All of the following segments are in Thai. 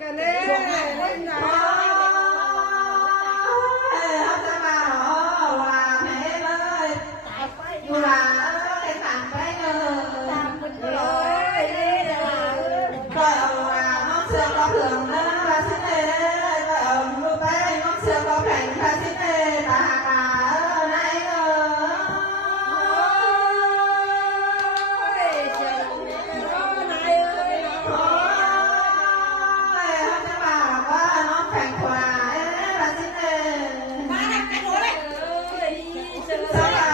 กันเลยเล่นนะเขาจะมาว่าแม่เลยอยู่ว่าต่างไปเลยก็เอาว่าน้องเสือก็เผื่อเนื้อว่าสิเน่ก็เอาลูกไปน้องเสือก็แข่งว่าสิเน่ตาหาไหนHãy subscribe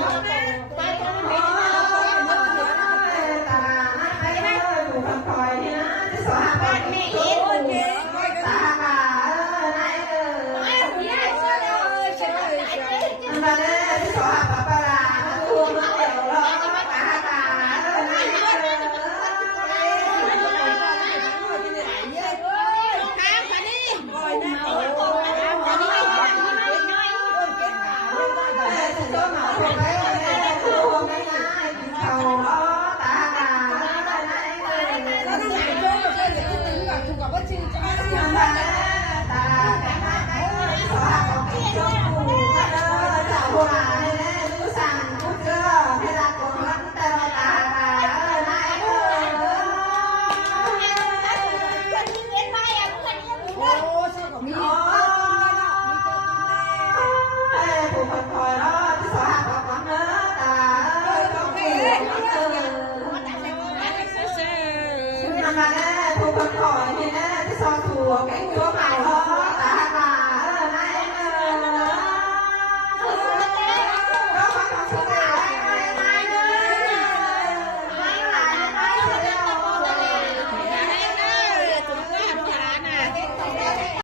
cho kênh Ghiền Mì Gõ để không bỏ lỡ